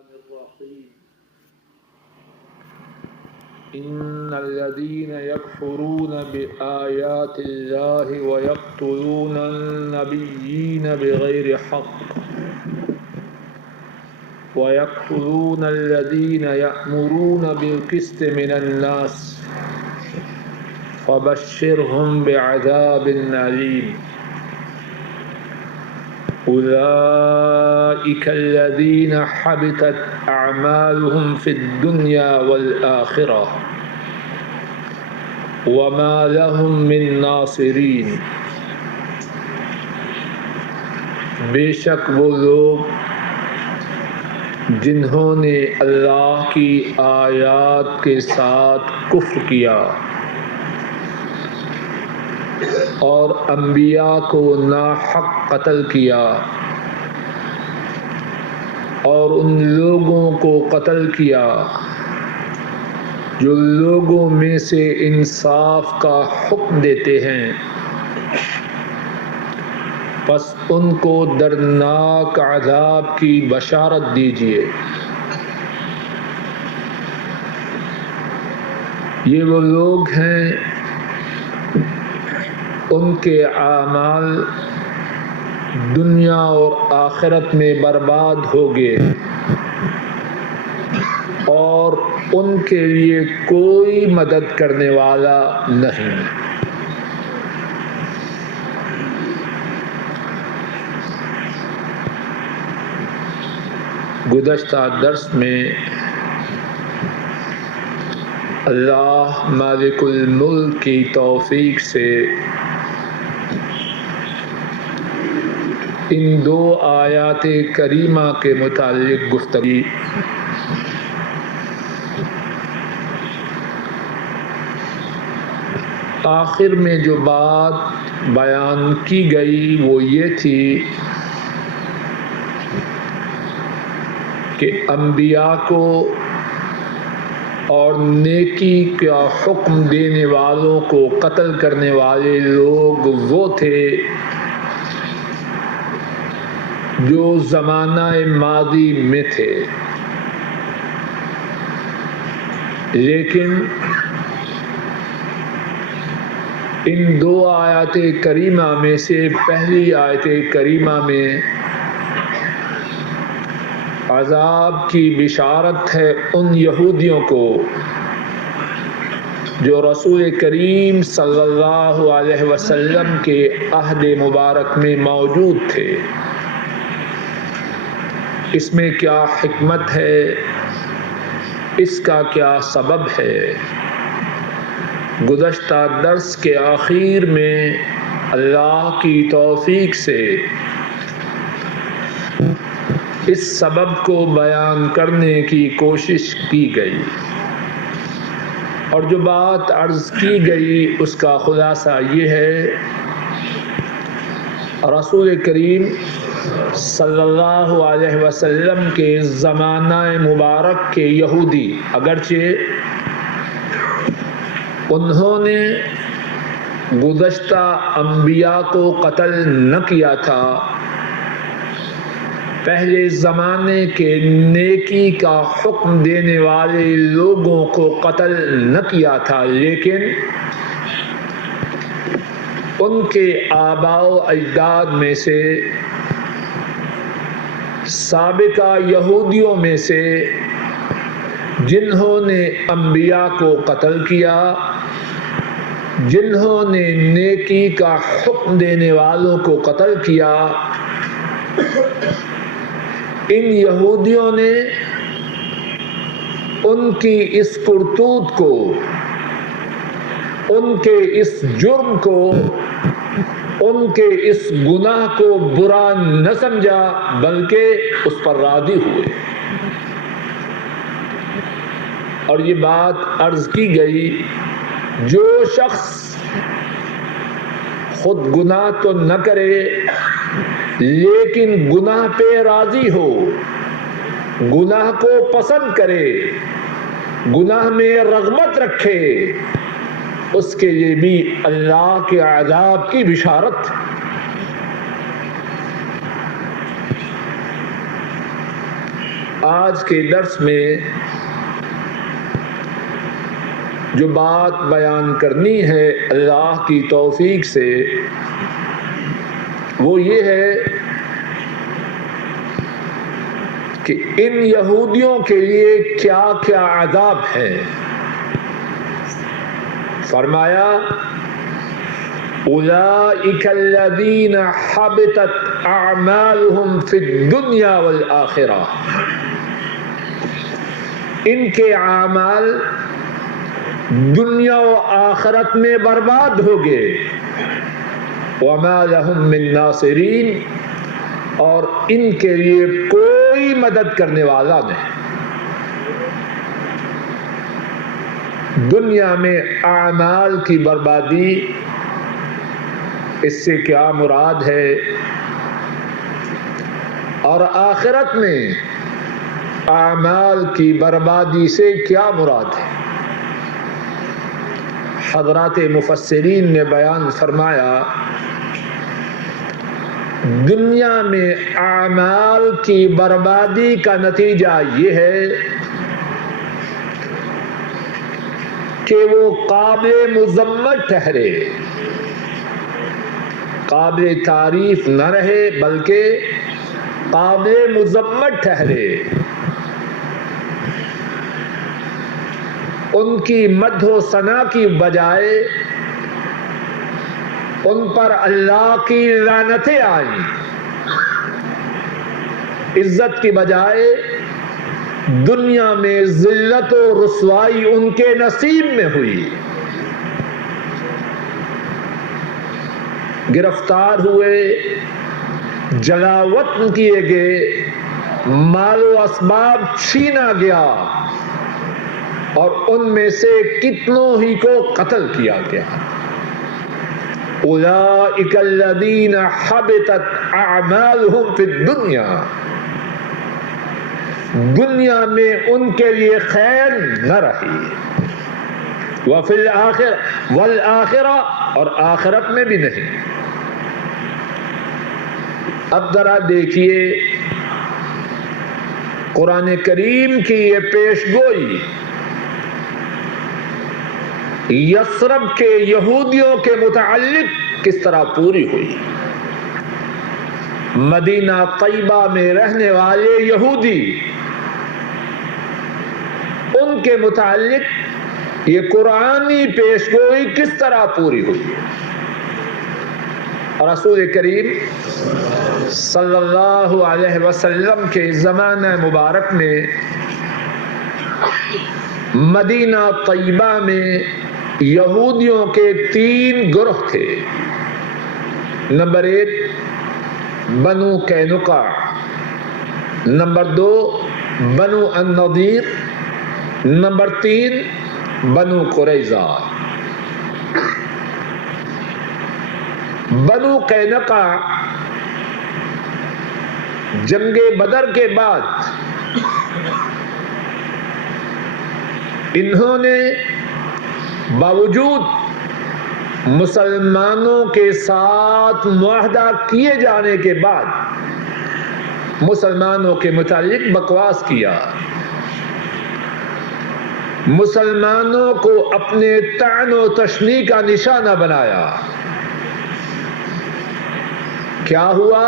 الرحيم إن الذين يكفرون بآيات الله ويقتلون النبيين بغير حق ويقتلون الذين يأمرون بالقسط من الناس فبشرهم بعذاب أليم أولئك الذين حبطت أعمالهم في الدنيا والآخرة وما لهم من ناصرين بے شک وہ لوگ جنہوں نے اللہ کی آیات کے ساتھ کفر کیا اور انبیاء کو ناحق قتل کیا اور ان لوگوں کو قتل کیا جو لوگوں میں سے انصاف کا حکم دیتے ہیں، پس ان کو دردناک عذاب کی بشارت دیجیے۔ یہ وہ لوگ ہیں ان کے اعمال دنیا اور آخرت میں برباد ہو گئے اور ان کے لیے کوئی مدد کرنے والا نہیں۔ گزشتہ درس میں اللہ مالک الملک کی توفیق سے ان دو آیات کریمہ کے متعلق گفتگو۔ آخر میں جو بات بیان کی گئی وہ یہ تھی کہ انبیاء کو اور نیکی کا حکم دینے والوں کو قتل کرنے والے لوگ وہ تھے جو زمانہ ماضی میں تھے، لیکن ان دو آیات کریمہ میں سے پہلی آیت کریمہ میں عذاب کی بشارت ہے ان یہودیوں کو جو رسول کریم صلی اللہ علیہ وسلم کے عہد مبارک میں موجود تھے۔ اس میں کیا حکمت ہے، اس کا کیا سبب ہے؟ گزشتہ درس کے آخر میں اللہ کی توفیق سے اس سبب کو بیان کرنے کی کوشش کی گئی، اور جو بات عرض کی گئی اس کا خلاصہ یہ ہے، رسول کریم صلی اللہ علیہ وسلم کے زمانہ مبارک کے یہودی اگرچہ انہوں نے گزشتہ انبیاء کو قتل نہ کیا تھا، پہلے زمانے کے نیکی کا حکم دینے والے لوگوں کو قتل نہ کیا تھا، لیکن ان کے آباء و اجداد میں سے سابقہ یہودیوں میں سے جنہوں نے انبیاء کو قتل کیا، جنہوں نے نیکی کا حکم دینے والوں کو قتل کیا، ان یہودیوں نے ان کی اس کرتوت کو، ان کے اس جرم کو، ان کے اس گناہ کو برا نہ سمجھا بلکہ اس پر راضی ہوئے۔ اور یہ بات عرض کی گئی، جو شخص خود گناہ تو نہ کرے لیکن گناہ پہ راضی ہو، گناہ کو پسند کرے، گناہ میں رغبت رکھے، اس کے لیے بھی اللہ کے عذاب کی بشارت۔ آج کے درس میں جو بات بیان کرنی ہے اللہ کی توفیق سے وہ یہ ہے کہ ان یہودیوں کے لیے کیا کیا عذاب ہے۔ فرمایا اولئک الذین حبطت اعمالهم فی الدنیا والآخرہ، ان کے اعمال دنیا و آخرت میں برباد ہو گئے۔ وما لهم من ناصرین، اور ان کے لیے کوئی مدد کرنے والا نہیں۔ دنیا میں اعمال کی بربادی، اس سے کیا مراد ہے، اور آخرت میں اعمال کی بربادی سے کیا مراد ہے۔ حضرات مفسرین نے بیان فرمایا دنیا میں اعمال کی بربادی کا نتیجہ یہ ہے کہ وہ قابل مذمت ٹھہرے، قابل تعریف نہ رہے بلکہ قابل مذمت ٹھہرے۔ ان کی مدح و ثنا کی بجائے ان پر اللہ کی لعنتیں آئیں، عزت کی بجائے دنیا میں ذلت و رسوائی ان کے نصیب میں ہوئی۔ گرفتار ہوئے، جلاوطن کیے گئے، مال و اسباب چھینا گیا، اور ان میں سے کتنوں ہی کو قتل کیا گیا۔ اولئک الذین حبطت اعمالهم فی الدنیا، دنیا میں ان کے لیے خیر نہ رہی، وفی الآخرہ والآخرہ، اور آخرت میں بھی نہیں۔ اب ذرا دیکھیے قرآن کریم کی یہ پیش گوئی یثرب کے یہودیوں کے متعلق کس طرح پوری ہوئی۔ مدینہ طیبہ میں رہنے والے یہودی، ان کے متعلق یہ قرآنی پیش گوئی کس طرح پوری ہوئی۔ رسول کریم صلی اللہ علیہ وسلم کے زمانہ مبارک میں مدینہ طیبہ میں یہودیوں کے 3 گروہ تھے۔ نمبر 1 بنو قینقاع، نمبر 2 بنو النضیر، نمبر 3 بنو قریظہ۔ بنو قینقاع جنگ بدر کے بعد انہوں نے باوجود مسلمانوں کے ساتھ معاہدہ کیے جانے کے بعد مسلمانوں کے متعلق بکواس کیا، مسلمانوں کو اپنے طعن و تشنیع کا نشانہ بنایا۔ کیا ہوا؟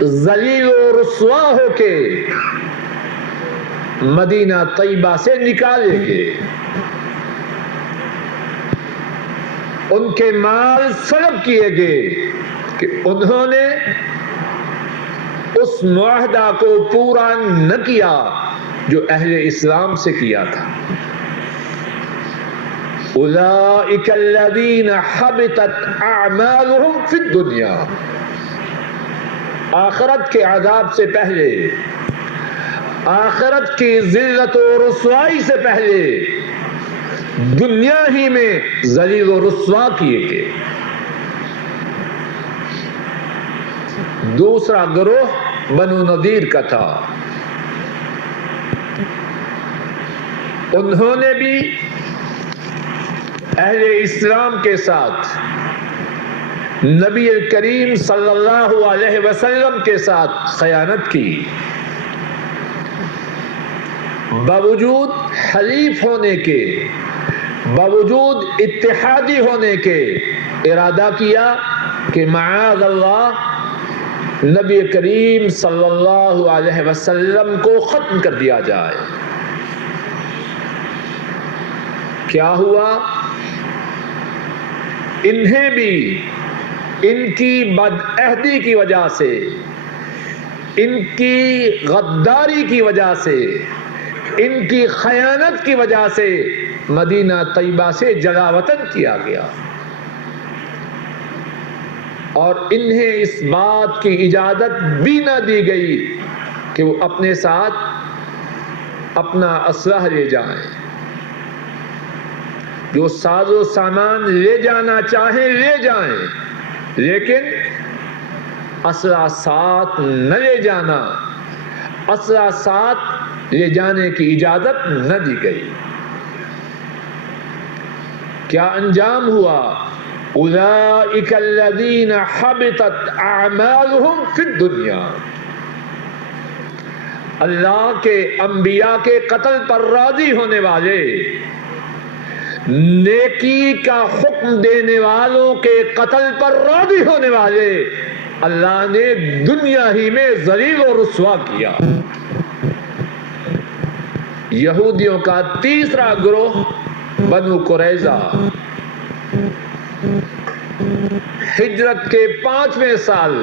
ذلیل و رسوا ہو کے مدینہ طیبہ سے نکالے گئے، ان کے مال سلب کیے گئے کہ انہوں نے اس معاہدہ کو پورا نہ کیا جو اہل اسلام سے کیا تھا۔ اولئک الذین حبطت اعمالهم فی الدنیا، آخرت کے عذاب سے پہلے، آخرت کی ذلت و رسوائی سے پہلے دنیا ہی میں ذلیل و رسوا کیے گئے۔ دوسرا گروہ بنو نذیر کا تھا، انہوں نے بھی اہل اسلام کے ساتھ نبی کریم صلی اللہ علیہ وسلم کے ساتھ خیانت کی، باوجود حلیف ہونے کے، باوجود اتحادی ہونے کے ارادہ کیا کہ معاذ اللہ نبی کریم صلی اللہ علیہ وسلم کو ختم کر دیا جائے۔ کیا ہوا؟ انہیں بھی ان کی بدعہدی کی وجہ سے، ان کی غداری کی وجہ سے، ان کی خیانت کی وجہ سے مدینہ طیبہ سے جلا وطن کیا گیا، اور انہیں اس بات کی اجازت بھی نہ دی گئی کہ وہ اپنے ساتھ اپنا اسلحہ لے جائیں، جو ساز و سامان لے جانا چاہیں لے جائیں، لیکن اسلحہ ساتھ نہ لے جانا، اسلحہ ساتھ لے جانے کی اجازت نہ دی گئی۔ کیا انجام ہوا؟ اولئک الذین حبطت اعمالہم فی الدنیا، اللہ کے انبیاء کے قتل پر راضی ہونے والے، نیکی کا حکم دینے والوں کے قتل پر راضی ہونے والے اللہ نے دنیا ہی میں ذلیل و رسوا کیا۔ یہودیوں کا تیسرا گروہ بنو قریظہ، ہجرت کے 5ویں سال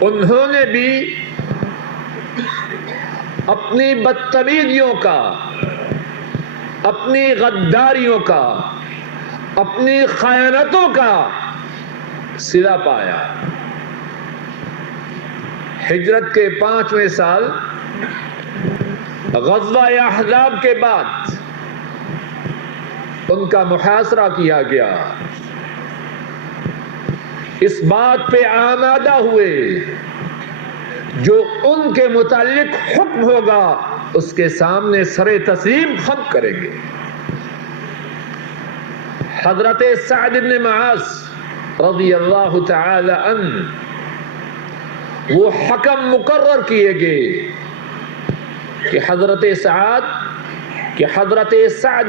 انہوں نے بھی اپنی بدتمیزیوں کا، اپنی غداریوں کا، اپنی خیانتوں کا صلہ پایا۔ ہجرت کے 5ویں سال غزوہ احزاب کے بعد ان کا محاصرہ کیا گیا، اس بات پہ آمادہ ہوئے جو ان کے متعلق حکم ہوگا اس کے سامنے سر تسلیم خم کریں گے۔ حضرت سعد بن معاذ رضی اللہ تعالی عنہ وہ حکم مقرر کیے گئے کہ حضرت سعد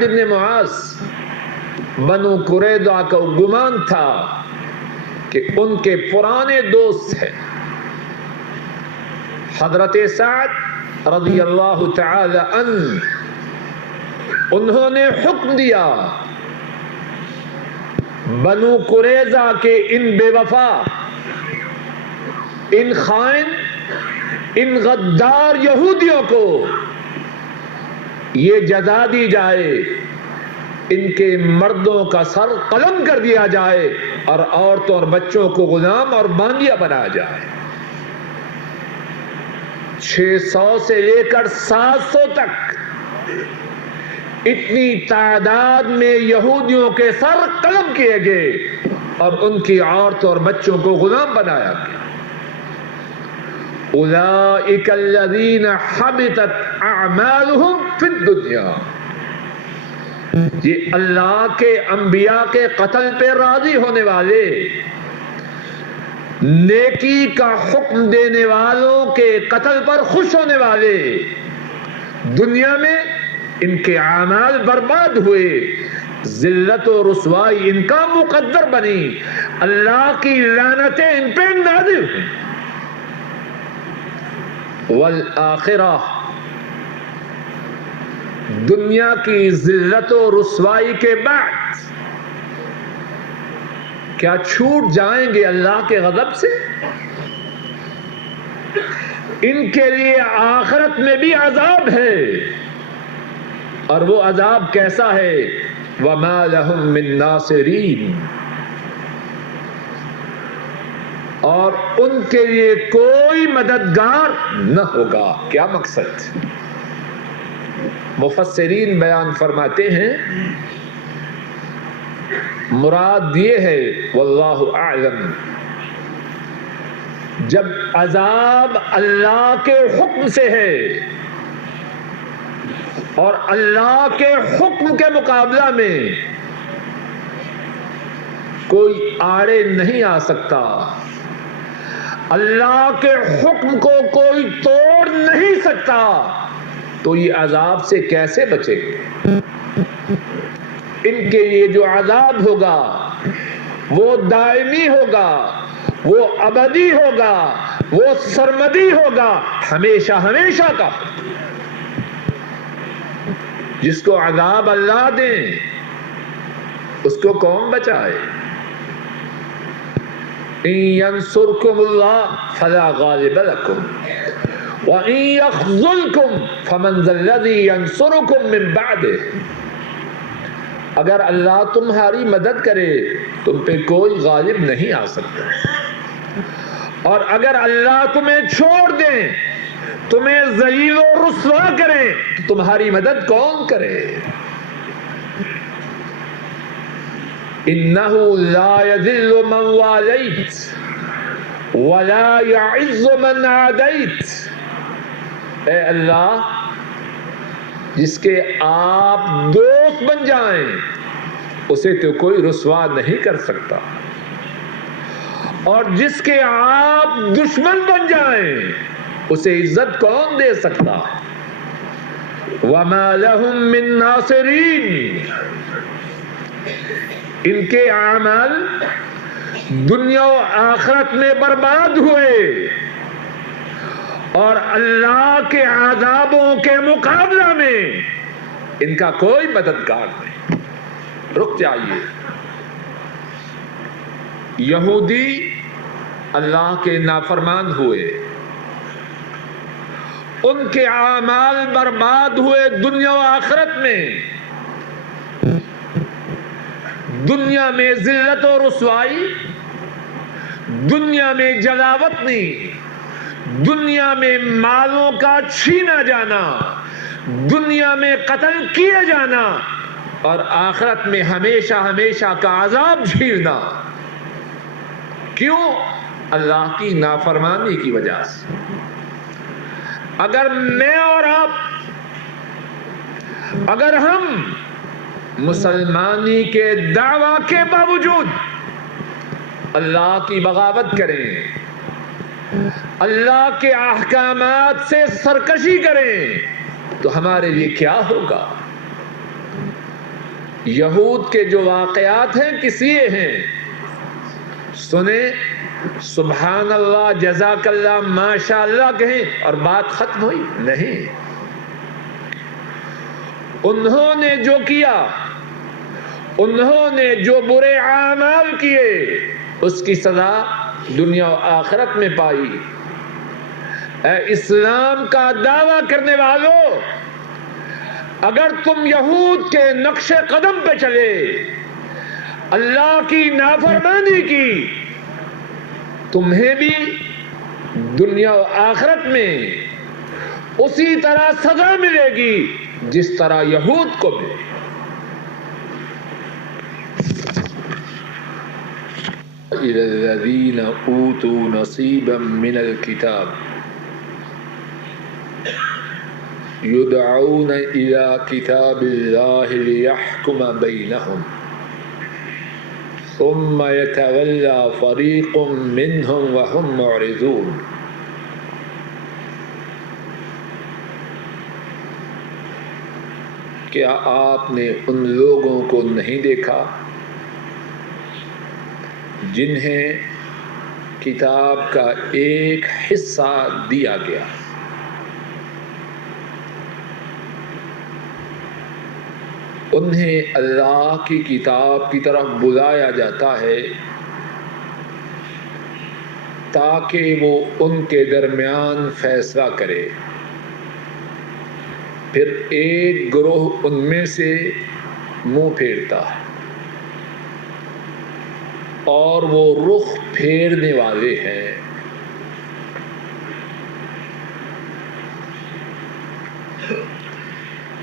بن معاذ بنو قریظہ کا گمان تھا کہ ان کے پرانے دوست ہیں۔ حضرت سعد رضی اللہ تعالی عنہ انہوں نے حکم دیا بنو قریظہ کے ان بے وفا، ان خائن، ان غدار یہودیوں کو یہ جزا دی جائے، ان کے مردوں کا سر قلم کر دیا جائے اور عورتوں اور بچوں کو غلام اور باندیا بنایا جائے۔ 600 سے لے کر 700 تک اتنی تعداد میں یہودیوں کے سر قلم کیے گئے اور ان کی عورتوں اور بچوں کو غلام بنایا گیا۔ اولئک الذین حبطت اعمالہم فی الدنیا، یہ اللہ کے انبیاء کے قتل پہ راضی ہونے والے، نیکی کا حکم دینے والوں کے قتل پر خوش ہونے والے، دنیا میں ان کے اعمال برباد ہوئے، ذلت و رسوائی ان کا مقدر بنی، اللہ کی لعنتیں ان پہ نازل ہوئیں۔ والآخرہ، دنیا کی ذلت و رسوائی کے بعد کیا چھوٹ جائیں گے اللہ کے غضب سے؟ ان کے لیے آخرت میں بھی عذاب ہے، اور وہ عذاب کیسا ہے؟ وَمَا لَهُم مِّن نَاصِرِينَ، اور ان کے لیے کوئی مددگار نہ ہوگا۔ کیا مقصد؟ مفسرین بیان فرماتے ہیں مراد یہ ہے واللہ اعلم، جب عذاب اللہ کے حکم سے ہے اور اللہ کے حکم کے مقابلہ میں کوئی آڑے نہیں آ سکتا، اللہ کے حکم کو کوئی توڑ نہیں سکتا تو یہ عذاب سے کیسے بچیں گے؟ ان کے لیے جو عذاب ہوگا وہ دائمی ہوگا، وہ ابدی ہوگا، وہ سرمدی ہوگا، ہمیشہ ہمیشہ کا۔ جس کو عذاب اللہ دیں اس کو کون بچائے؟ ان ینصرکم اللہ فلا غالب لکم وان یخذلکم فمن ذا الذی ینصرکم من بعدہ۔ اگر اللہ تمہاری مدد کرے تم پہ کوئی غالب نہیں آ سکتا، اور اگر اللہ تمہیں چھوڑ دیں، تمہیں ذلیل و رسوا کریں تو تمہاری مدد کون کرے؟ انہ لا یذل من والیت ولا یعز من عادیت۔ اے اللہ، جس کے آپ دوست بن جائیں اسے تو کوئی رسوا نہیں کر سکتا، اور جس کے آپ دشمن بن جائیں اسے عزت کون دے سکتا؟ وَمَا لَهُم مِّن نَاصِرِينَ۔ ان کے اعمال دنیا و آخرت میں برباد ہوئے، اور اللہ کے عذابوں کے مقابلہ میں ان کا کوئی مددگار نہیں۔ رک جائیے، یہودی اللہ کے نافرمان ہوئے، ان کے اعمال برباد ہوئے دنیا و آخرت میں۔ دنیا میں ذلت و رسوائی، دنیا میں جلاوطنی، دنیا میں مالوں کا چھینا جانا، دنیا میں قتل کیا جانا، اور آخرت میں ہمیشہ ہمیشہ کا عذاب جھیلنا۔ کیوں؟ اللہ کی نافرمانی کی وجہ سے۔ اگر میں اور آپ، اگر ہم مسلمانی کے دعوی کے باوجود اللہ کی بغاوت کریں، اللہ کے احکامات سے سرکشی کریں، تو ہمارے لیے کیا ہوگا؟ یہود کے جو واقعات ہیں کس لیے ہیں؟ سنیں، سبحان اللہ، جزاک اللہ، ماشاء اللہ کہیں اور بات ختم ہوئی؟ نہیں۔ انہوں نے جو کیا، انہوں نے جو برے اعمال کیے، اس کی سزا دنیا و آخرت میں پائی۔ اے اسلام کا دعویٰ کرنے والوں، اگر تم یہود کے نقش قدم پہ چلے، اللہ کی نافرمانی کی، تمہیں بھی دنیا و آخرت میں اسی طرح سزا ملے گی جس طرح یہود کو ملے۔ إِلَى الَّذِينَ أُوتُوا نَصِيبًا مِنَ الْكِتَابِ يُدْعَوْنَ إِلَى كِتَابِ اللَّهِ لِيَحْكُمَ بَيْنَهُمْ ثُمَّ يَتَوَلَّى فَرِيقٌ مِّنْهُمْ وَهُمْ مُعْرِضُونَ۔ کیا آپ نے ان لوگوں کو نہیں دیکھا جنہیں کتاب کا ایک حصہ دیا گیا؟ انہیں اللہ کی کتاب کی طرف بلایا جاتا ہے تاکہ وہ ان کے درمیان فیصلہ کرے، پھر ایک گروہ ان میں سے منہ پھیرتا ہے، اور وہ رخ پھیرنے والے ہیں۔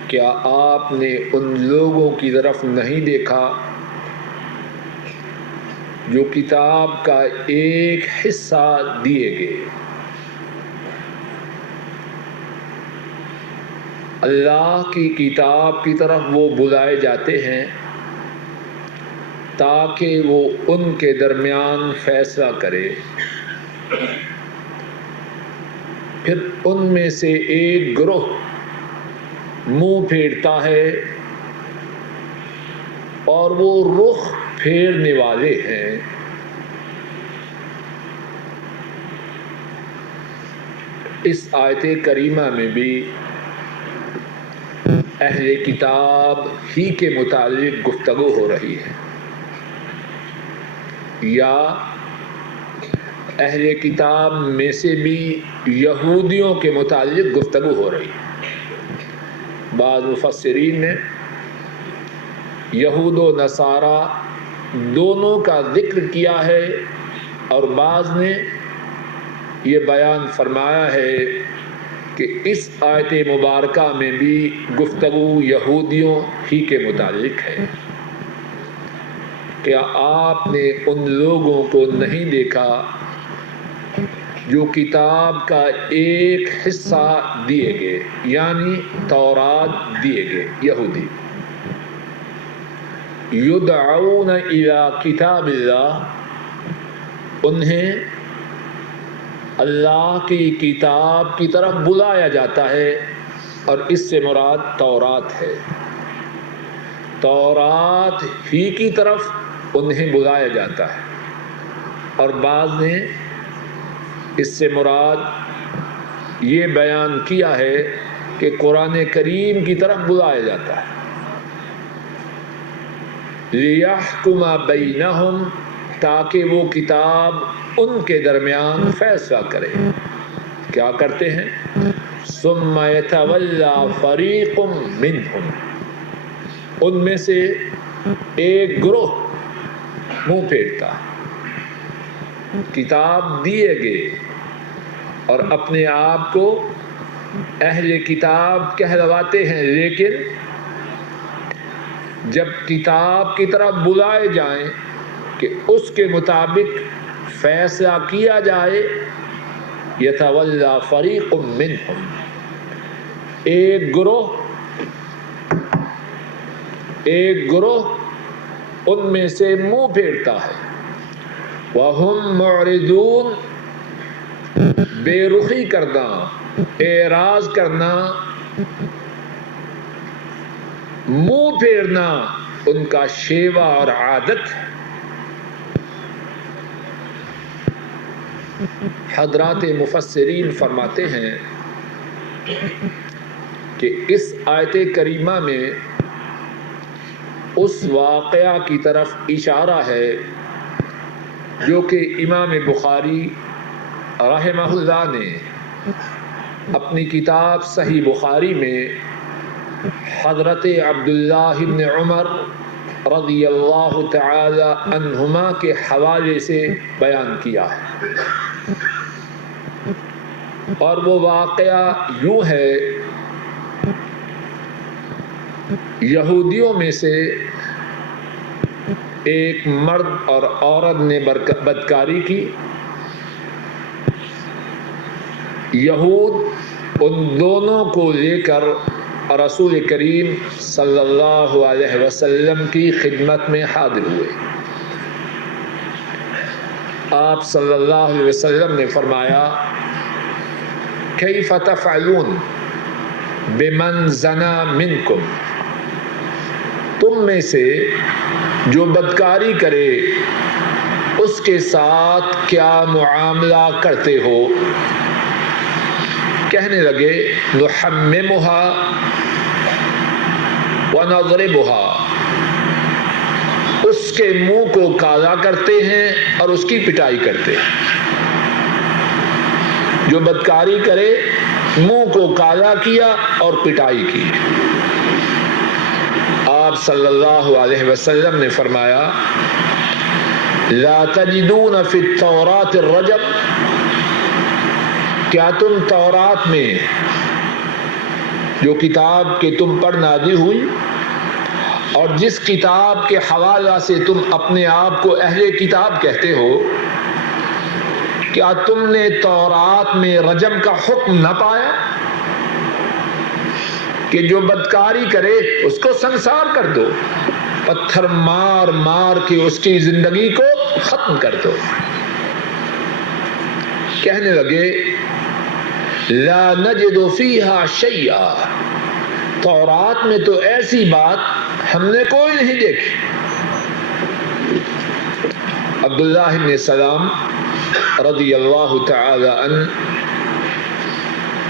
کیا آپ نے ان لوگوں کی طرف نہیں دیکھا جو کتاب کا ایک حصہ دیے گئے؟ اللہ کی کتاب کی طرف وہ بلائے جاتے ہیں تاکہ وہ ان کے درمیان فیصلہ کرے، پھر ان میں سے ایک گروہ منہ پھیرتا ہے اور وہ رخ پھیرنے والے ہیں۔ اس آیت کریمہ میں بھی اہل کتاب ہی کے متعلق گفتگو ہو رہی ہے، یا اہل کتاب میں سے بھی یہودیوں کے متعلق گفتگو ہو رہی ہے۔ بعض مفسرین نے یہود و نصارہ دونوں کا ذکر کیا ہے، اور بعض نے یہ بیان فرمایا ہے کہ اس آیت مبارکہ میں بھی گفتگو یہودیوں ہی کے متعلق ہے۔ کیا آپ نے ان لوگوں کو نہیں دیکھا جو کتاب کا ایک حصہ دیے گئے، یعنی تورات دیے گئے، یہودی، یدعون الی کتاب اللہ، انہیں اللہ کی کتاب کی طرف بلایا جاتا ہے، اور اس سے مراد تورات ہے۔ تورات ہی کی طرف انہیں بلایا جاتا ہے، اور بعض نے اس سے مراد یہ بیان کیا ہے کہ قرآن کریم کی طرف بلایا جاتا ہے۔ لِيَحْكُمَ بَيْنَهُمْ، تاکہ وہ کتاب ان کے درمیان فیصلہ کرے۔ کیا کرتے ہیں؟ ثُمَّ يَتَوَلَّى فَرِيقٌ مِّنْهُمْ، ان میں سے ایک گروہ منہ پھیرتا ہے، کتاب دیے گئے اور اپنے آپ کو اہل کتاب کہلواتے ہیں، لیکن جب کتاب کی طرف بلائے جائیں کہ اس کے مطابق فیصلہ کیا جائے، یتولی فریق منہم، ایک گروہ ان میں سے منہ پھیرتا ہے، وہم معرضون، بے رخی کرنا، اعراض کرنا، منہ پھیرنا ان کا شیوہ اور عادت ہے۔ حضرات مفسرین فرماتے ہیں کہ اس آیت کریمہ میں اس واقعہ کی طرف اشارہ ہے جو کہ امام بخاری رحمہ اللہ نے اپنی کتاب صحیح بخاری میں حضرت عبداللہ بن عمر رضی اللہ تعالی عنہما کے حوالے سے بیان کیا ہے، اور وہ واقعہ یوں ہے، یہودیوں میں سے ایک مرد اور عورت نے بدکاری کی۔ یہود ان دونوں کو لے کر رسول کریم صلی اللہ علیہ وسلم کی خدمت میں حاضر ہوئے۔ آپ صلی اللہ علیہ وسلم نے فرمایا، کیف تفعلون بمن زنا منکم، تم میں سے جو بدکاری کرے اس کے ساتھ کیا معاملہ کرتے ہو؟ کہنے لگے، نحممها ونضربها، اس کے منہ کو کالا کرتے ہیں اور اس کی پٹائی کرتے ہیں۔ جو بدکاری کرے منہ کو کالا کیا اور پٹائی کی۔ آپ صلی اللہ علیہ وسلم نے فرمایا، لا تجدون فی التوراۃ الرجم، کیا تم تورات میں جو کتاب کے تم پر نازل ہوئی اور جس کتاب کے حوالہ سے تم اپنے آپ کو اہل کتاب کہتے ہو، کیا تم نے تورات میں رجم کا حکم نہ پایا کہ جو بدکاری کرے اس کو سنسار کر دو، پتھر مار مار کے اس کی زندگی کو ختم کر دو؟ کہنے لگے، لا نجد فیہا شیئا، تورات میں تو ایسی بات ہم نے کوئی نہیں دیکھی۔ عبداللہ بن سلام رضی اللہ تعالی عنہ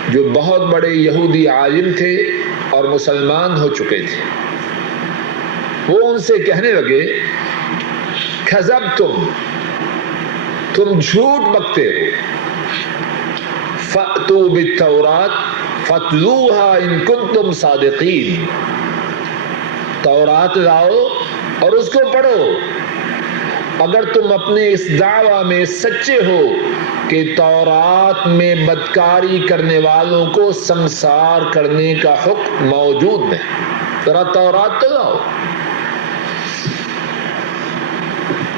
جو بہت بڑے یہودی عالم تھے اور مسلمان ہو چکے تھے، وہ ان سے کہنے لگے کذبتم، تم جھوٹ بکتے ہو، فأتوا بالتورات فاتلوها ان کنتم صادقین، تورات لاؤ اور اس کو پڑھو اگر تم اپنے اس دعویٰ میں سچے ہو کہ تورات میں بدکاری کرنے والوں کو سنسار کرنے کا حکم موجود ہے، ذرا تورات تو لاؤ۔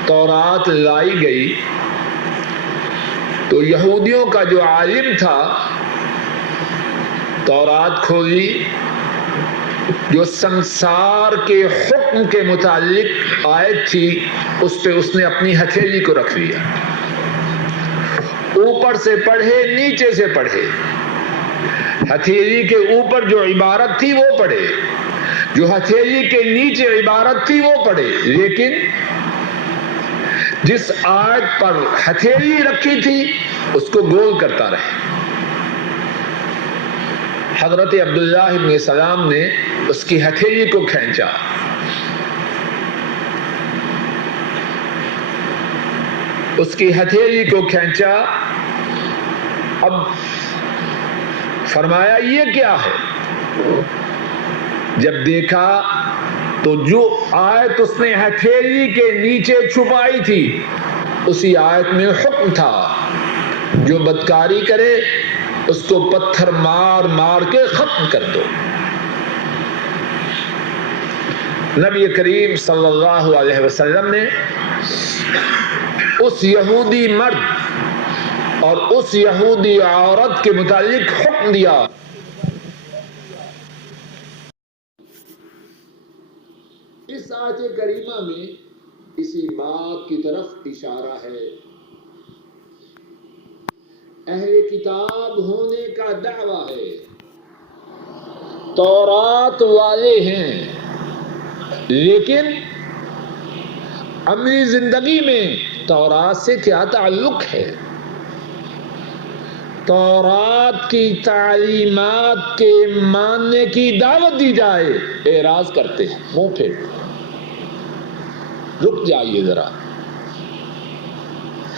تورات لائی گئی تو یہودیوں کا جو عالم تھا تورات کھولی، جو سنسار کے حکم کے متعلق آیت تھی اس پہ اس نے اپنی ہتھیلی کو رکھ لیا، اوپر سے پڑھے نیچے سے پڑھے، ہتھیلی کے اوپر جو عبارت تھی وہ پڑھے، جو ہتھیلی کے نیچے عبارت تھی وہ پڑھے، لیکن جس آیت پر ہتھیلی رکھی تھی اس کو گول کرتا رہے۔ حضرت عبداللہ بن سلام نے اس کی ہتھیلی کو کھینچا، اس کی ہتھیلی کو کھینچا، اب فرمایا یہ کیا ہے؟ جب دیکھا تو جو آیت اس نے ہتھیلی کے نیچے چھپائی تھی اسی آیت میں حکم تھا جو بدکاری کرے اس کو پتھر مار مار کے ختم کر دو۔ نبی کریم صلی اللہ علیہ وسلم نے اس یہودی مرد اور اس یہودی عورت کے متعلق حکم دیا۔ اس آیت کریمہ میں اسی بات کی طرف اشارہ ہے، اہل کتاب ہونے کا دعویٰ ہے، تورات والے ہیں، لیکن عملی زندگی میں تورات سے کیا تعلق ہے؟ تورات کی تعلیمات کے ماننے کی دعوت دی جائے اعراض کرتے ہیں، منہ پھیر۔ رک جائیے ذرا،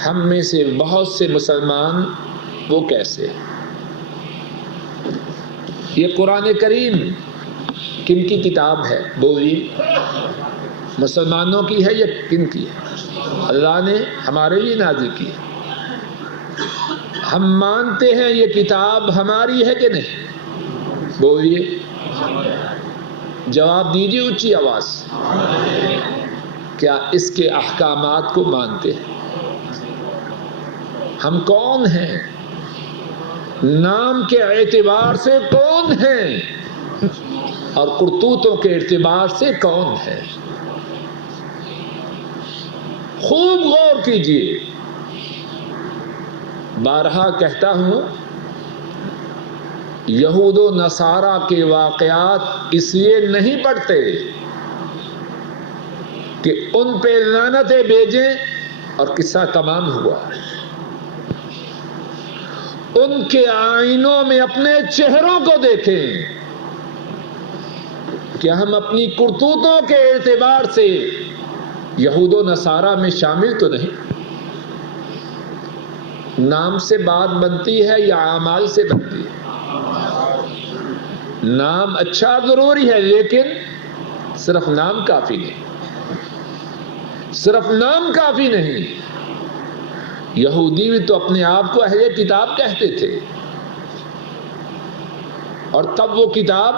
ہم میں سے بہت سے مسلمان وہ کیسے؟ یہ قرآن کریم کن کی کتاب ہے؟ بولیے، مسلمانوں کی ہے یا کن کی ہے؟ اللہ نے ہمارے لیے نازل کی ہے، ہم مانتے ہیں یہ کتاب ہماری ہے کہ نہیں؟ بولیے، جواب دیجیے اونچی آواز سے، کیا اس کے احکامات کو مانتے ہیں؟ ہم کون ہیں؟ نام کے اعتبار سے کون ہیں اور کرتوتوں کے اعتبار سے کون ہے؟ خوب غور کیجیے۔ بارہا کہتا ہوں، یہود و نصارہ کے واقعات اس لیے نہیں پڑھتے کہ ان پہ لعنتیں بھیجیں اور قصہ تمام ہوا، ان کے آئینوں میں اپنے چہروں کو دیکھیں، کیا ہم اپنی کرتوتوں کے اعتبار سے یہود و نصارہ میں شامل تو نہیں؟ نام سے بات بنتی ہے یا اعمال سے بنتی ہے؟ نام اچھا ضروری ہے، لیکن صرف نام کافی نہیں، صرف نام کافی نہیں۔ یہودی بھی تو اپنے آپ کو اہل کتاب کہتے تھے، اور تب وہ کتاب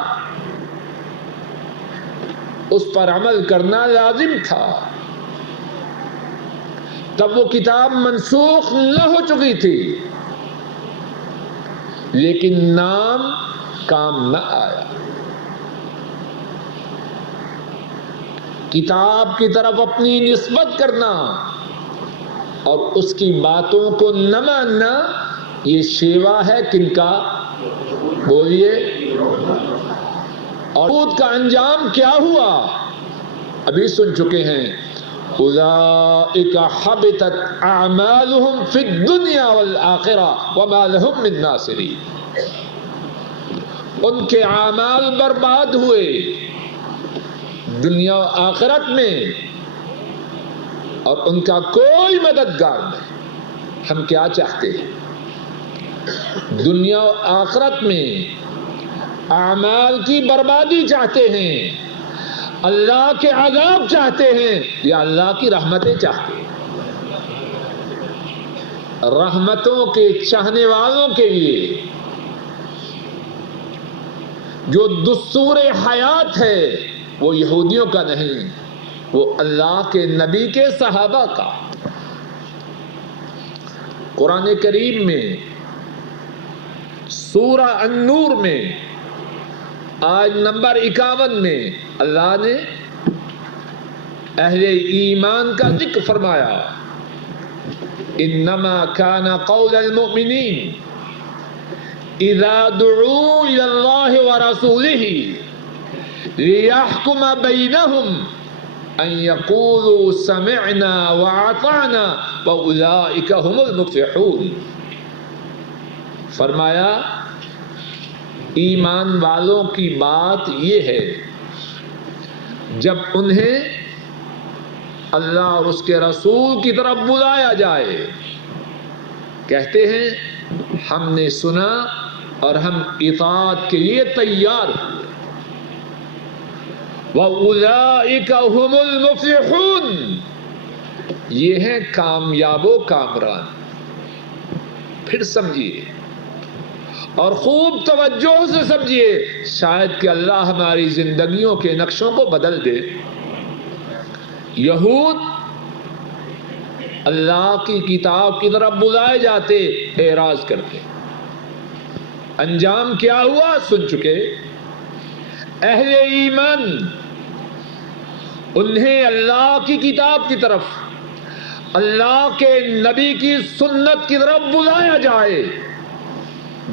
اس پر عمل کرنا لازم تھا، تب وہ کتاب منسوخ نہ ہو چکی تھی، لیکن نام کام نہ آیا۔ کتاب کی طرف اپنی نسبت کرنا اور اس کی باتوں کو نہ ماننا یہ شیوا ہے کن کا؟ بولیے. اور احود کا انجام کیا ہوا؟ ابھی سن چکے ہیں. اولئک حبطت اعمالهم فی الدنیا والآخرہ وما لهم من ناصرین. ان کے اعمال برباد ہوئے دنیا و آخرت میں اور ان کا کوئی مددگار نہیں. ہم کیا چاہتے ہیں؟ دنیا و آخرت میں اعمال کی بربادی چاہتے ہیں، اللہ کے عذاب چاہتے ہیں یا اللہ کی رحمتیں چاہتے ہیں؟ رحمتوں کے چاہنے والوں کے لیے جو دستور حیات ہے وہ یہودیوں کا نہیں، وہ اللہ کے نبی کے صحابہ کا. قرآن کریم میں سورہ النور میں آیت نمبر 51 میں اللہ نے اہل ایمان کا ذکر فرمایا. انما كان قول المؤمنین اذا دعوا الى اللہ ورسولہ ليحكم بينهم ان يقولوا سمعنا واطعنا واولئك هم المفلحون. فرمایا ایمان والوں کی بات یہ ہے جب انہیں اللہ اور اس کے رسول کی طرف بلایا جائے کہتے ہیں ہم نے سنا اور ہم اطاعت کے لیے تیار ہیں. وَأُولَئِكَ هُمُ الْمُفْلِحُونَ. یہ ہیں کامیاب و کامران. پھر سمجھیے اور خوب توجہ سے سمجھیے، شاید کہ اللہ ہماری زندگیوں کے نقشوں کو بدل دے. یہود اللہ کی کتاب کی طرف بلائے جاتے اعراض کرتے. انجام کیا ہوا سن چکے. اہل ایمان انہیں اللہ کی کتاب کی طرف، اللہ کے نبی کی سنت کی طرف بلایا جائے،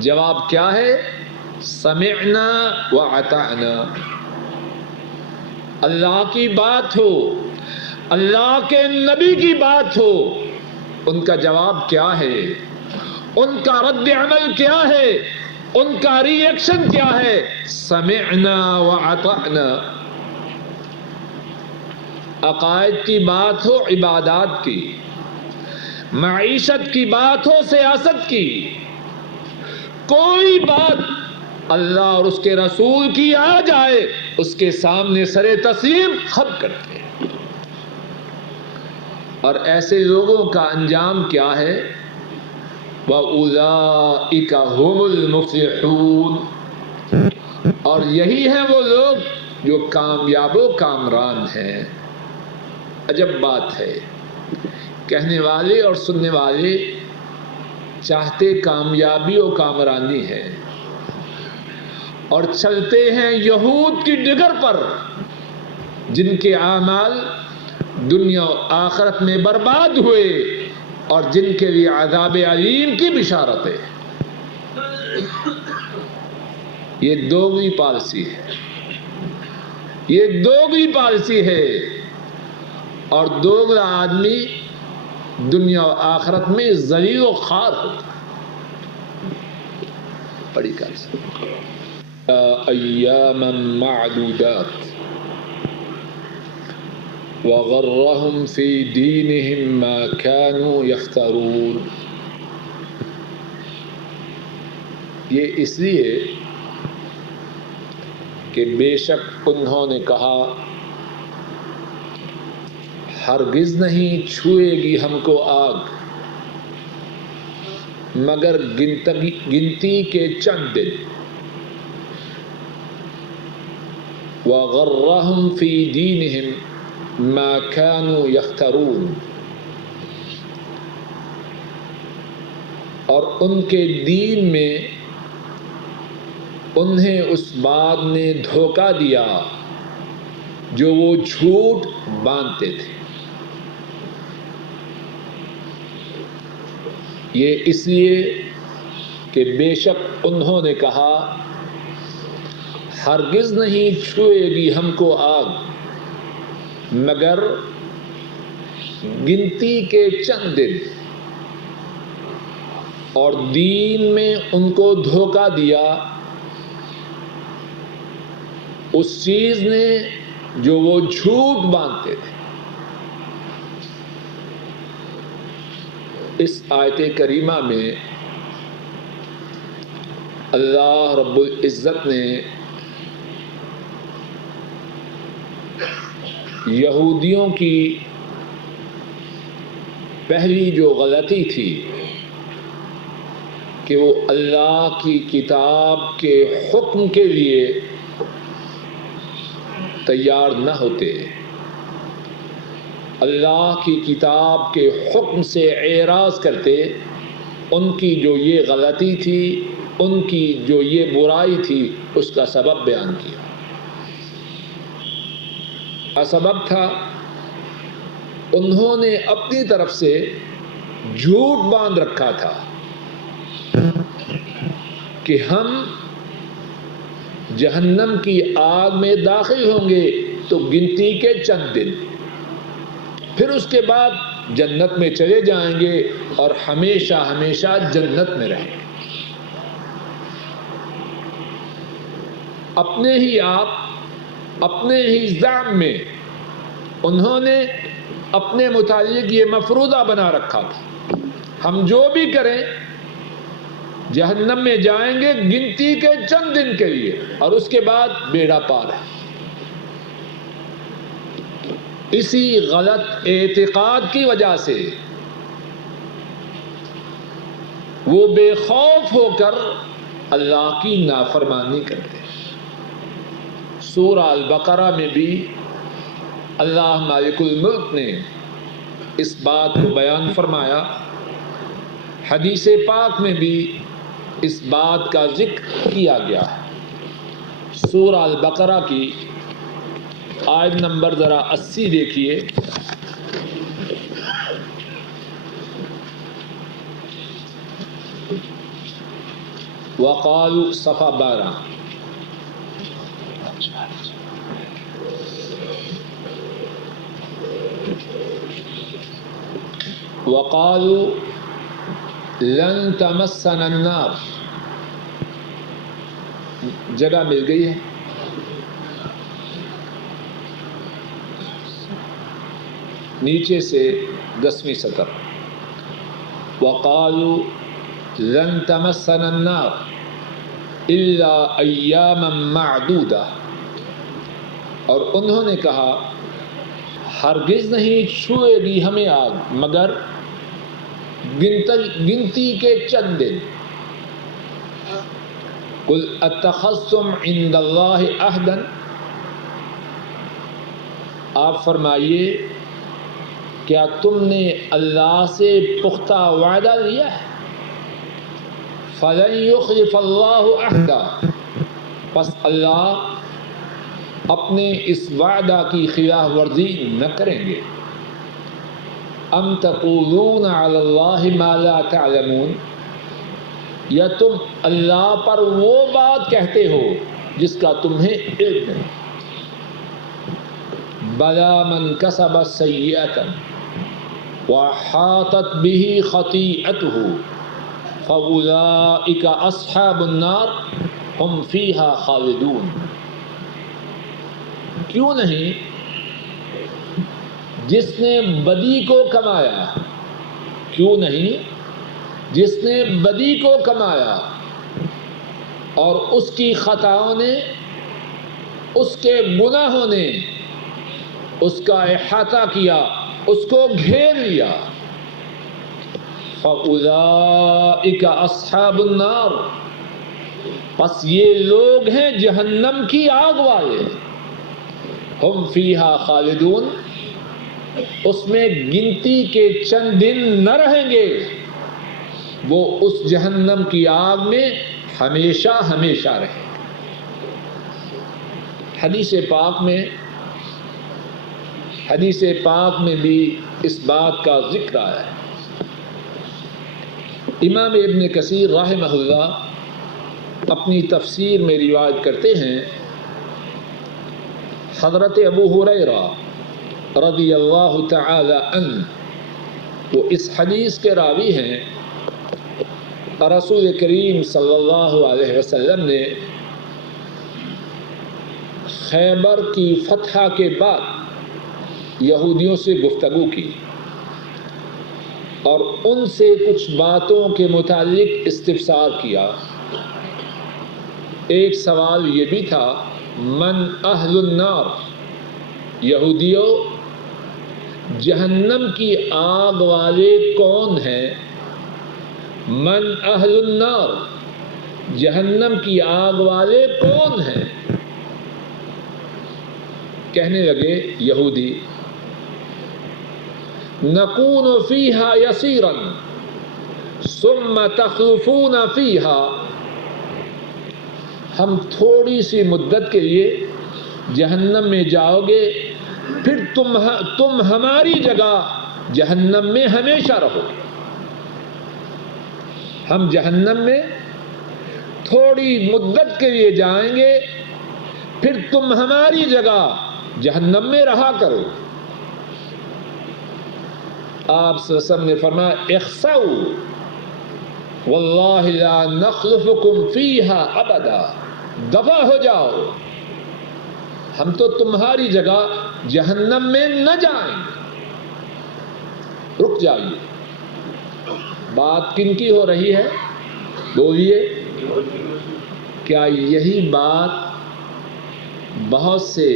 جواب کیا ہے؟ سمعنا واطعنا. اللہ کی بات ہو، اللہ کے نبی کی بات ہو، ان کا جواب کیا ہے؟ ان کا رد عمل کیا ہے؟ ان کا ری ایکشن کیا ہے؟ سمعنا واطعنا. عقائد کی بات ہو، عبادات کی، معیشت کی بات ہو، سیاست کی، کوئی بات اللہ اور اس کے رسول کی آ جائے اس کے سامنے سر تسلیم خم کرتے ہیں. اور ایسے لوگوں کا انجام کیا ہے؟ وَأُولَئِكَ هُمُ الْمُفْلِحُونَ. اور یہی ہیں وہ لوگ جو کامیاب و کامران ہیں. عجب بات ہے، کہنے والے اور سننے والے چاہتے کامیابی و کامرانی ہے اور چلتے ہیں یہود کی ڈگر پر جن کے اعمال دنیا و آخرت میں برباد ہوئے اور جن کے لیے عذاب علیم کی بشارت ہے. یہ دوگلی پالیسی ہے، یہ دوگلی پالیسی ہے. اور دوگلا آدمی دنیا و آخرت میں ذلیل و خوار ہوتا ہے. بڑی کار ایاما معدودات وغرهم في دينهم ما كانوا يفترون. یہ اس لیے کہ بے شک انہوں نے کہا ہرگز نہیں چھوئے گی ہم کو آگ مگر گنتی کے چند دن. وغرهم في دينهم ما كانوا يفترون. اور ان کے دین میں انہیں اس بات نے دھوکہ دیا جو وہ جھوٹ باندھتے تھے. یہ اس لیے کہ بے شک انہوں نے کہا ہرگز نہیں چھوئے گی ہم کو آگ مگر گنتی کے چند دن، اور دین میں ان کو دھوکہ دیا اس چیز نے جو وہ جھوٹ باندھتے تھے۔ اس آیت کریمہ میں اللہ رب العزت نے یہودیوں کی پہلی جو غلطی تھی کہ وہ اللہ کی کتاب کے حکم کے لیے تیار نہ ہوتے، اللہ کی کتاب کے حکم سے اعراض کرتے، ان کی جو یہ غلطی تھی، ان کی جو یہ برائی تھی، اس کا سبب بیان کیا۔ سبب تھا انہوں نے اپنی طرف سے جھوٹ باندھ رکھا تھا کہ ہم جہنم کی آگ میں داخل ہوں گے تو گنتی کے چند دن، پھر اس کے بعد جنت میں چلے جائیں گے اور ہمیشہ ہمیشہ جنت میں رہیں گے۔ اپنے ہی آپ اپنے ہی زعم میں انہوں نے اپنے متعلق یہ مفروضہ بنا رکھا تھا، ہم جو بھی کریں جہنم میں جائیں گے گنتی کے چند دن کے لیے اور اس کے بعد بیڑا پار ہے۔ اسی غلط اعتقاد کی وجہ سے وہ بے خوف ہو کر اللہ کی نافرمانی کرتے ہیں۔ سورہ البقرہ میں بھی اللہ مالک الملک نے اس بات کو بیان فرمایا، حدیث پاک میں بھی اس بات کا ذکر کیا گیا ہے۔ سورہ البقرہ کی آیت نمبر ذرا 80 دیکھیے۔ وقالوا صفحہ 12، وقالوا لن تمسنا النار، جگہ مل گئی ہے؟ نیچے سے 10ویں سطر، وقالوا لن تمسنا النار الا ایاما معدودہ، اور انہوں نے کہا ہرگز نہیں چھوئے گی ہمیں آگ مگر گنتی کے چند دن۔ قل اتخذتم عند اللہ عہدا، آپ فرمائیے کیا تم نے اللہ سے پختہ وعدہ لیا ہے؟ فلن یخلف اللہ عہدا، پس اللہ اپنے اس وعدہ کی خلاف ورزی نہ کریں گے۔ ام تقولون علی اللہ ما لا تعلمون، یا تم اللہ پر وہ بات کہتے ہو جس کا تمہیں علم نہیں۔ بلا من کسب سیئۃ وحاطت به خطیئتہ فاولئک اصحاب النار ہم فیہا خالدون۔ کیوں نہیں جس نے بدی کو کمایا، کیوں نہیں جس نے بدی کو کمایا اور اس کی خطاؤں نے، اس کے گناہوں نے اس کا احاطہ کیا، اس کو گھیر لیا، فَأُولَئِكَ أَصْحَابُ النَّارِ، پس یہ لوگ ہیں جہنم کی آگ والے، ہم فیہا خالدون، اس میں گنتی کے چند دن نہ رہیں گے، وہ اس جہنم کی آگ میں ہمیشہ ہمیشہ رہیں گے۔ حدیث پاک میں بھی اس بات کا ذکر آیا ہے۔ امام ابن کثیر رحمہ اللہ اپنی تفسیر میں روایت کرتے ہیں، حضرت ابو ہریرہ رضی اللہ تعالی عنہ وہ اس حدیث کے راوی ہیں، رسول کریم صلی اللہ علیہ وسلم نے خیبر کی فتح کے بعد یہودیوں سے گفتگو کی اور ان سے کچھ باتوں کے متعلق استفسار کیا۔ ایک سوال یہ بھی تھا، من اہل النار، یہودیوں جہنم کی آگ والے کون ہیں؟ من اہل النار، جہنم کی آگ والے کون ہیں؟ کہنے لگے یہودی، نکون فیہا یسیرا ثم تخلفون فیہا، ہم تھوڑی سی مدت کے لیے جہنم میں جاؤ گے، پھر تم ہماری جگہ جہنم میں ہمیشہ رہو گے۔ ہم جہنم میں تھوڑی مدت کے لیے جائیں گے، پھر تم ہماری جگہ جہنم میں رہا کرو۔ آپ صلی اللہ علیہ وسلم نے فرمایا اخسؤ واللہ لا نخلفکم فیہا ابدا، دفع ہو جاؤ، ہم تو تمہاری جگہ جہنم میں نہ جائیں۔ رک جائیے، بات کن کی ہو رہی ہے؟ بولیے، کیا یہی بات بہت سے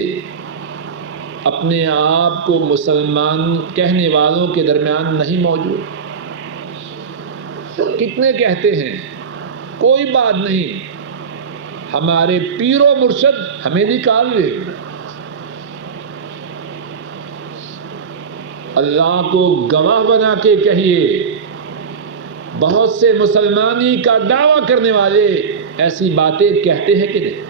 اپنے آپ کو مسلمان کہنے والوں کے درمیان نہیں موجود؟ کتنے کہتے ہیں کوئی بات نہیں، ہمارے پیر و مرشد ہمیں نکال لے۔ اللہ کو گواہ بنا کے کہیے، بہت سے مسلمانی کا دعویٰ کرنے والے ایسی باتیں کہتے ہیں کہ نہیں،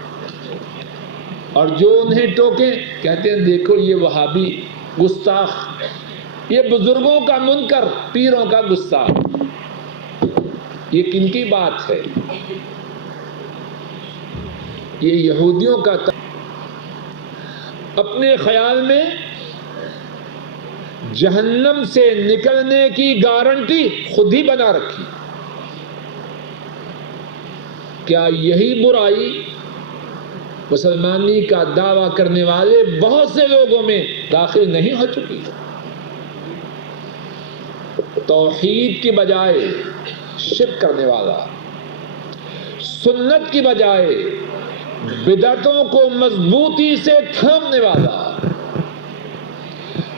اور جو انہیں ٹوکیں کہتے ہیں دیکھو یہ وہابی گستاخ، یہ بزرگوں کا منکر، پیروں کا گستاخ۔ یہ کن کی بات ہے؟ یہ یہودیوں کا اپنے خیال میں جہنم سے نکلنے کی گارنٹی خود ہی بنا رکھی۔ کیا یہی برائی مسلمانی کا دعویٰ کرنے والے بہت سے لوگوں میں داخل نہیں ہو چکی؟ توحید کی بجائے شرک کرنے والا، سنت کی بجائے بدعتوں کو مضبوطی سے تھامنے والا،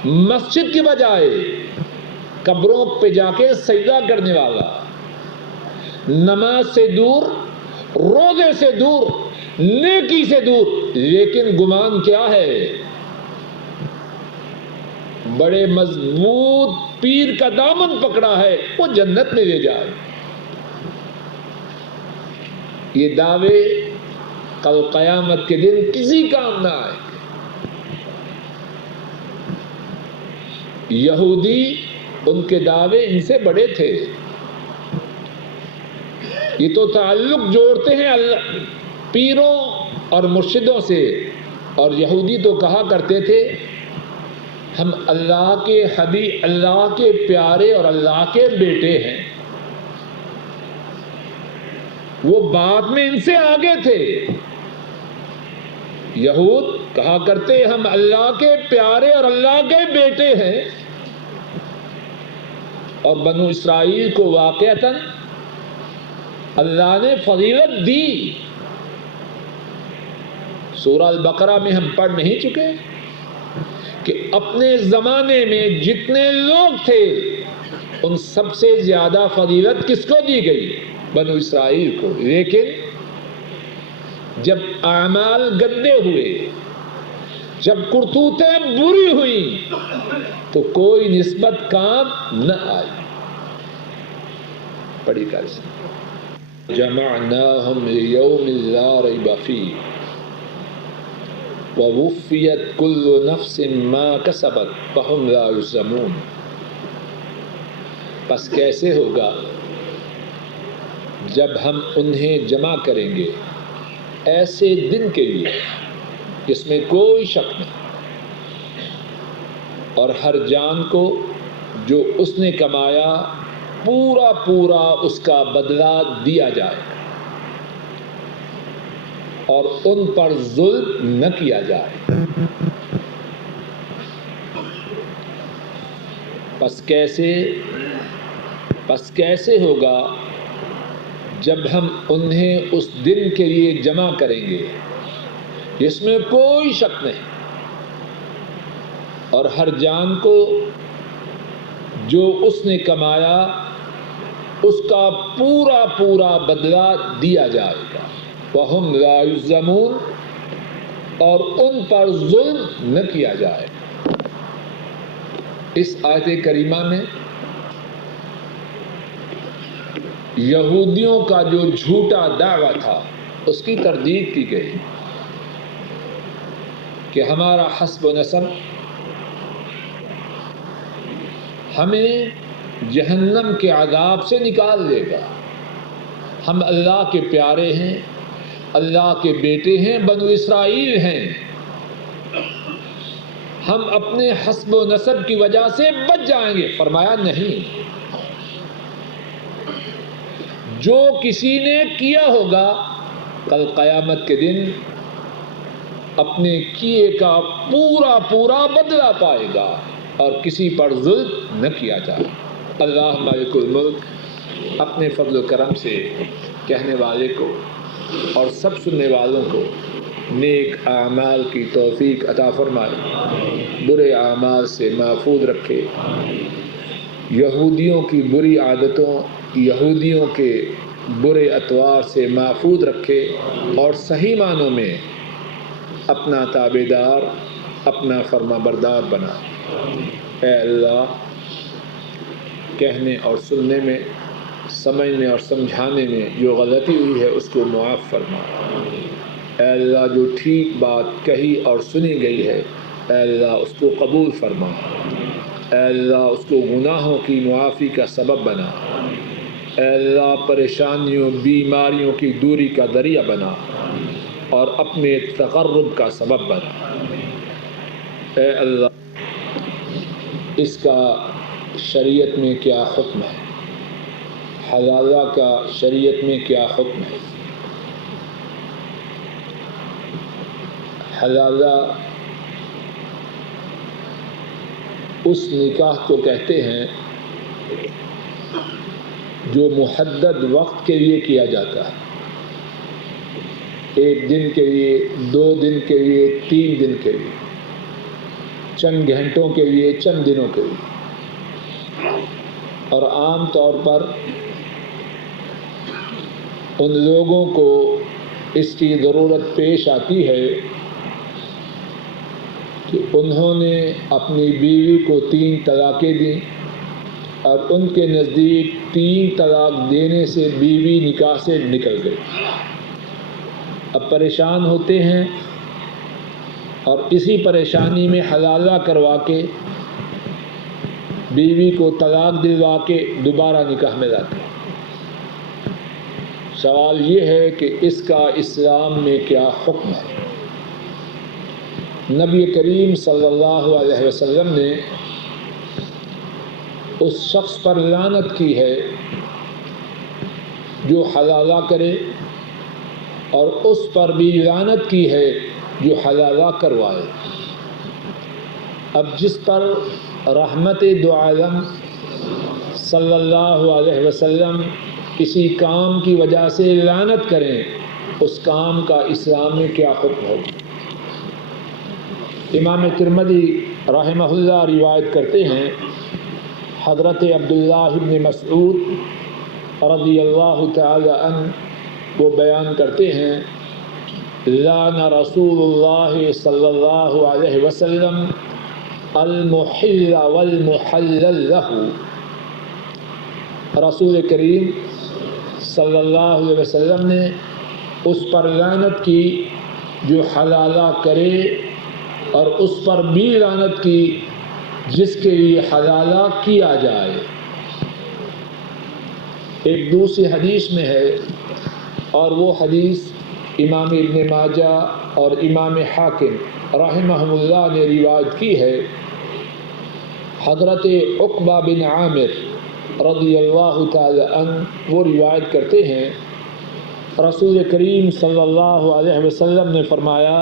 مسجد کی بجائے قبروں پہ جا کے سجدہ کرنے والا، نماز سے دور، روزے سے دور، نیکی سے دور، لیکن گمان کیا ہے؟ بڑے مضبوط پیر کا دامن پکڑا ہے، وہ جنت میں لے جائے۔ یہ دعوے کل قیامت کے دن کسی کام نہ آئے۔ یہودی ان کے دعوے ان سے بڑے تھے، یہ تو تعلق جوڑتے ہیں پیروں اور مرشدوں سے، اور یہودی تو کہا کرتے تھے ہم اللہ کے حبیب، اللہ کے پیارے اور اللہ کے بیٹے ہیں۔ وہ بات میں ان سے آگے تھے۔ یہود کہا کرتے ہم اللہ کے پیارے اور اللہ کے بیٹے ہیں، اور بنو اسرائیل کو واقعتاً اللہ نے فضیلت دی۔ سورہ البقرہ میں ہم پڑھ نہیں چکے کہ اپنے زمانے میں جتنے لوگ تھے ان سب سے زیادہ فضیلت کس کو دی گئی؟ بنو اسرائیل کو۔ لیکن جب اعمال گندے ہوئے، جب کرتوتیں بری ہوئیں، تو کوئی نسبت کام نہ آئی۔ پڑھی کر سے جمعناہم لیوم لا ریب فیہ ووفیت کل نفس ما کسبت وہم لا یظلمون۔ پس کیسے ہوگا جب ہم انہیں جمع کریں گے ایسے دن کے لیے جس میں کوئی شک نہیں، اور ہر جان کو جو اس نے کمایا پورا پورا اس کا بدلہ دیا جائے اور ان پر ظلم نہ کیا جائے۔ پس کیسے ہوگا جب ہم انہیں اس دن کے لیے جمع کریں گے جس میں کوئی شک نہیں، اور ہر جان کو جو اس نے کمایا اس کا پورا پورا بدلہ دیا جائے گا۔ وَهُمْ لَا يُظْلَمُونَ، اور ان پر ظلم نہ کیا جائے گا۔ اس آیت کریمہ میں یہودیوں کا جو جھوٹا دعویٰ تھا اس کی تردید کی گئی کہ ہمارا حسب و نسب ہمیں جہنم کے عذاب سے نکال دے گا، ہم اللہ کے پیارے ہیں، اللہ کے بیٹے ہیں، بنو اسرائیل ہیں، ہم اپنے حسب و نسب کی وجہ سے بچ جائیں گے۔ فرمایا نہیں، جو کسی نے کیا ہوگا کل قیامت کے دن اپنے کیے کا پورا پورا بدلہ پائے گا اور کسی پر ظلم نہ کیا جائے۔ اللہ مالک الملک اپنے فضل و کرم سے کہنے والے کو اور سب سننے والوں کو نیک اعمال کی توفیق عطا فرمائے، برے اعمال سے محفوظ رکھے، یہودیوں کی بری عادتوں، یہودیوں کے برے اطوار سے محفوظ رکھے اور صحیح معنوں میں اپنا تابعدار، اپنا فرما بردار بنا۔ اے اللہ، کہنے اور سننے میں، سمجھنے اور سمجھانے میں جو غلطی ہوئی ہے اس کو معاف فرما۔ اے اللہ، جو ٹھیک بات کہی اور سنی گئی ہے اے اللہ اس کو قبول فرما۔ اے اللہ اس کو گناہوں کی معافی کا سبب بنا۔ اے اللہ پریشانیوں، بیماریوں کی دوری کا ذریعہ بنا اور اپنے تقرب کا سبب بنا۔ اے اللہ، اس کا شریعت میں کیا حکم ہے، حلالہ کا شریعت میں کیا حکم ہے؟ حلالہ اس نکاح کو کہتے ہیں جو محدد وقت کے لیے کیا جاتا ہے، 1 دن کے لیے، 2 دن کے لیے، 3 دن کے لیے، چند گھنٹوں کے لیے، چند دنوں کے لیے، اور عام طور پر ان لوگوں کو اس کی ضرورت پیش آتی ہے کہ انہوں نے اپنی بیوی کو 3 طلاقیں دیں اور ان کے نزدیک 3 طلاق دینے سے بیوی نکاح سے نکل گئی۔ اب پریشان ہوتے ہیں اور اسی پریشانی میں حلالہ کروا کے بیوی کو طلاق دلوا کے دوبارہ نکاح میں لاتے ہیں۔ سوال یہ ہے کہ اس کا اسلام میں کیا حکم ہے؟ نبی کریم صلی اللہ علیہ وسلم نے اس شخص پر لعنت کی ہے جو حلالہ کرے، اور اس پر بھی لعنت کی ہے جو حلالہ کروائے۔ اب جس پر رحمت دو عالم صلی اللہ علیہ وسلم کسی کام کی وجہ سے لعنت کریں، اس کام کا اسلام میں کیا حکم ہو؟ امام ترمذی رحمہ اللہ روایت کرتے ہیں، حضرت عبداللہ بن مسعود رضی اللہ تعالی عنہ وہ بیان کرتے ہیں، لعن رسول اللہ صلی اللہ علیہ وسلم المحل والمحلل لہ۔ رسول کریم صلی اللہ علیہ وسلم نے اس پر لعنت کی جو حلالہ کرے، اور اس پر بھی لعنت کی جس کے لیے حلالہ کیا جائے۔ ایک دوسری حدیث میں ہے، اور وہ حدیث امام ابن ماجہ اور امام حاکم رحمہم اللہ نے روایت کی ہے۔ حضرت عقبہ بن عامر رضی اللہ تعالی عنہ وہ روایت کرتے ہیں، رسول کریم صلی اللہ علیہ وسلم نے فرمایا،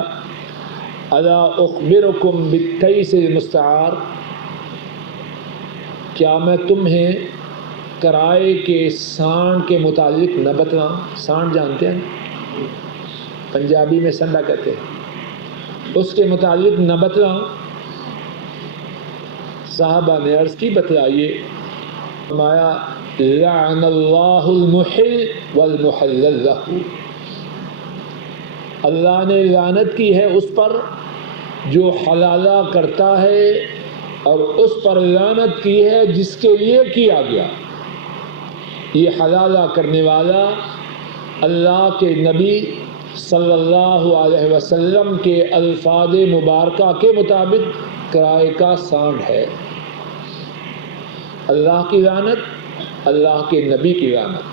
الا اخبرکم بالتیس المستعار، کیا میں تمہیں کرائے کے سانڈ کے متعلق نہ بتلاؤں؟ سانڈ جانتے ہیں، پنجابی میں سنڈا کہتے ہیں، اس کے متعلق نہ بتلاؤں؟ صحابہ نے عرض کی بتلائیے۔ فرمایا لعن اللہ المحل والمحلل لہ، اللہ نے لعنت کی ہے اس پر جو حلالہ کرتا ہے، اور اس پر لعنت کی ہے جس کے لیے کیا گیا۔ یہ حلالہ کرنے والا اللہ کے نبی صلی اللہ علیہ وسلم کے الفاظ مبارکہ کے مطابق کرائے کا سانڈ ہے۔ اللہ کی لعنت، اللہ کے نبی کی لعنت،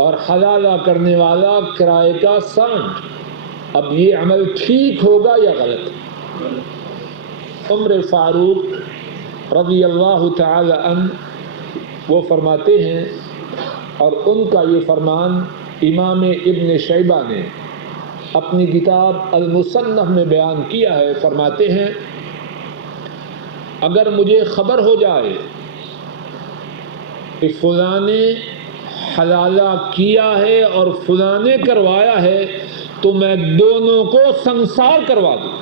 اور حلالہ کرنے والا کرائے کا سانڈ۔ اب یہ عمل ٹھیک ہوگا یا غلط؟ عمر فاروق رضی اللہ تعالی عنہ وہ فرماتے ہیں، اور ان کا یہ فرمان امام ابن شیبہ نے اپنی کتاب المصنف میں بیان کیا ہے۔ فرماتے ہیں، اگر مجھے خبر ہو جائے کہ فلاں نے حلالہ کیا ہے اور فلاں نے کروایا ہے تو میں دونوں کو سنسار کروا دوں،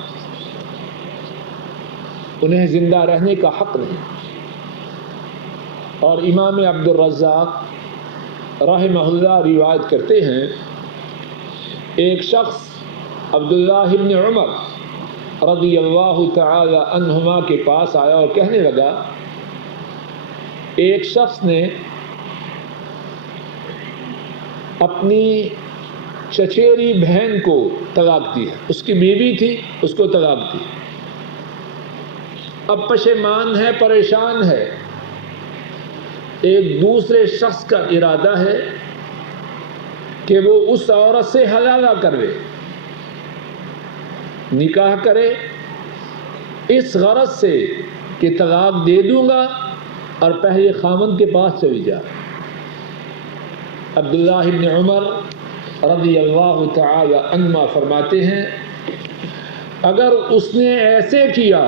انہیں زندہ رہنے کا حق نہیں۔ اور امام عبد الرزاق رحمہ اللہ روایت کرتے ہیں، ایک شخص عبداللہ ابن عمر رضی اللہ تعالی عنہما کے پاس آیا اور کہنے لگا، ایک شخص نے اپنی چچیری بہن کو طلاق دی ہے، اس کی بیوی تھی، اس کو طلاق دی، اب پشیمان ہے، پریشان ہے، ایک دوسرے شخص کا ارادہ ہے کہ وہ اس عورت سے حلالہ کرے، نکاح کرے، اس غرض سے کہ طلاق دے دوں گا اور پہلے خامند کے پاس چلی جا۔ عبداللہ ابن عمر رضی اللہ تعالی عنہ فرماتے ہیں، اگر اس نے ایسے کیا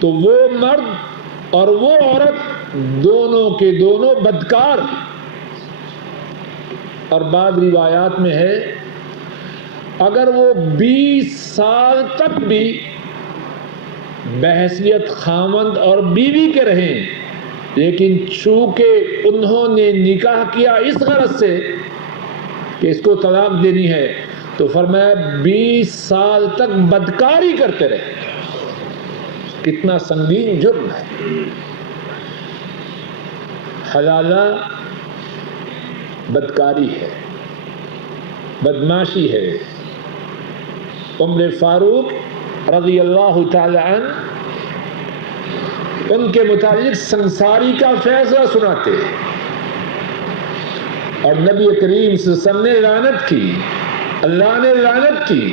تو وہ مرد اور وہ عورت دونوں کے دونوں بدکار۔ اور بعض روایات میں ہے، اگر وہ 20 سال تک بھی بحیثیت خامند اور بیوی کے رہیں، لیکن چونکہ انہوں نے نکاح کیا اس غرض سے کہ اس کو طلاق دینی ہے، تو فرمایا 20 سال تک بدکاری کرتے رہے۔ کتنا سنگین جرم ہے! حلالہ بدکاری ہے، بدماشی ہے۔ عمر فاروق رضی اللہ تعالی عنہ ان کے متعلق سنساری کا فیصلہ سناتے، اور نبی کریم صلی اللہ علیہ وسلم نے لعنت کی، اللہ نے لعنت کی،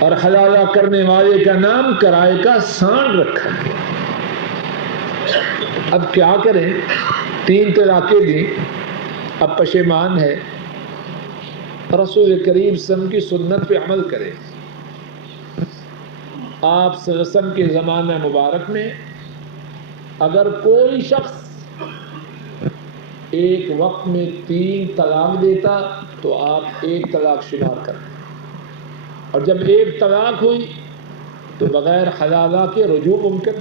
اور حلالہ کرنے والے کا نام کرائے کا سانڈ رکھا۔ اب کیا کریں؟ 3 طلاقیں دی، اب پشیمان ہے۔ رسول کریم صلی اللہ علیہ وسلم کی سنت پہ عمل کریں۔ آپ صلی اللہ علیہ وسلم کے زمانہ مبارک میں اگر کوئی شخص ایک وقت میں 3 طلاق دیتا تو آپ 1 طلاق شمار کرتے، اور جب 1 طلاق ہوئی تو بغیر حلالہ کے رجوع ممکن۔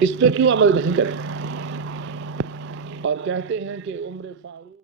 اس پہ کیوں عمل نہیں کرتے؟ اور کہتے ہیں کہ عمر فاروق